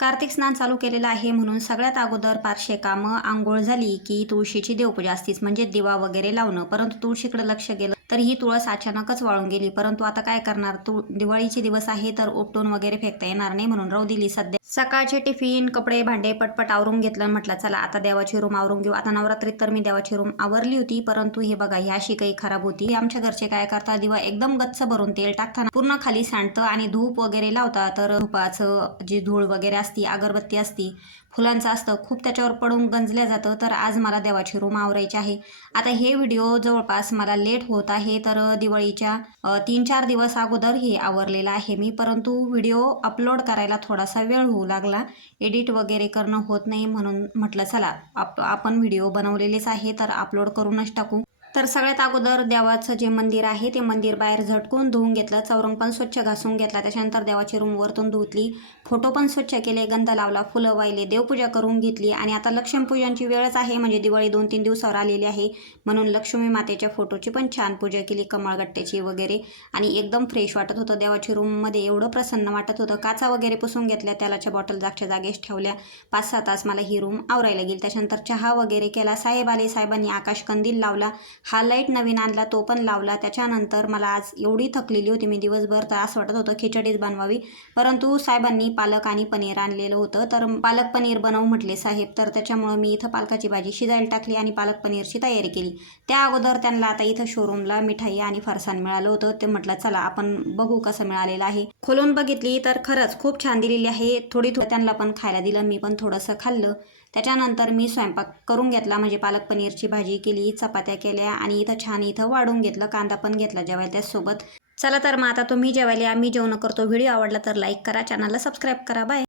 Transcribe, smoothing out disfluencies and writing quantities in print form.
कार्तिक स्नान चालू केलेलं आहे म्हणून सगळ्यात अगोदर पारशे कामं. आंघोळ झाली की तुळशीची देवपूजा असतीच, म्हणजे दिवा वगैरे लावणं. परंतु तुळशीकडे लक्ष गेलं तर ही तुळस अचानकच वाळून गेली. परंतु आता काय करणार, दिवाळीचे दिवस आहे तर उपटून वगैरे फेकता येणार नाही म्हणून राहू दिली. सध्या सकाळचे टिफिन, कपडे, भांडे पटपट आवरून घेतलं. म्हटलं चला आता देवाची रूम आवरून घेऊ. आता नवरात्रीत तर मी देवाची रूम आवरली होती, परंतु हे बघा ह्या अशी काही खराब होती. आमच्या घरचे काय करतात, दिवा एकदम गच्च भरून तेल टाकताना पूर्ण खाली सांडतं आणि धूप वगैरे लावतात. तर धुपाचं जी धूळ वगैरे असती, अगरबत्ती असती, फुलांचं असतं, खूप त्याच्यावर पडून गंजल्या जातं. तर आज मला देवाची रूम आवरायची आहे. आता हे व्हिडिओ जवळपास मला लेट होत आहे, तर दिवाळीच्या 3-4 दिवस अगोदर हे आवरलेलं आहे मी. परंतु व्हिडिओ अपलोड करायला थोडासा वेळ होऊ लागला, एडिट वगैरे करणं होत नाही म्हणून म्हटलं चला आपण व्हिडिओ बनवलेलेच आहे तर अपलोड करूनच टाकू. तर सगळ्यात अगोदर देवाचं जे मंदिर आहे ते मंदिर बाहेर झटकून धुवून घेतलं, चौरंग पण स्वच्छ घासून घेतला. त्याच्यानंतर देवाची रूम वरतून धुतली, फोटो पण स्वच्छ केले, गंध लावला, फुलं वाहिले, देवपूजा करून घेतली. आणि आता लक्ष्मीपूजनची वेळच आहे, म्हणजे दिवाळी 2-3 दिवसावर आलेली आहे म्हणून लक्ष्मी मातेच्या फोटोची पण छान पूजा केली, कमळगट्ट्याची वगैरे. आणि एकदम फ्रेश वाटत होतं देवाची रूममध्ये, एवढं प्रसन्न वाटत होतं. काचा वगैरे पुसून घेतल्या, तेलाच्या बॉटल जागच्या जागेच ठेवल्या. 5-6 तास मला ही रूम आवरायला गेली. त्याच्यानंतर चहा वगैरे केला, साहेब आले, साहेबांनी आकाशकंदील लावला, हा लाईट नवीन आणला तो पण लावला. त्याच्यानंतर मला आज एवढी थकलेली होती मी दिवसभर, तर असं वाटत होतं खिचडीच बनवावी. परंतु साहेबांनी पालक आणि पनीर आणलेलं होतं, तर पालक पनीर बनवू म्हटले साहेब. तर त्याच्यामुळं मी इथं पालकाची भाजी शिजायला टाकली आणि पालक पनीरची तयारी केली. त्या अगोदर त्यांना आता इथं शोरूमला मिठाई आणि फरसाण मिळालं होतं, ते म्हटलं चला आपण बघू कसं मिळालेलं आहे. खोलून बघितली तर खरंच खूप छान दिलेली आहे. थोडी त्यांना पण खायला दिलं, मी पण थोडंसं खाल्लं. त्याच्यानंतर मी स्वयंपाक करून घेतला, म्हणजे पालक पनीरची भाजी केली, चपात्या केल्या आणि इथं वाढून घेतलं, कांदा पण घेतला जेवायला त्याचसोबत. चला तर मग आता तुम्ही जेवायला, आम्ही जेवण करतो. व्हिडिओ आवडला तर लाईक करा, चॅनलला सबस्क्राईब करा. बाय.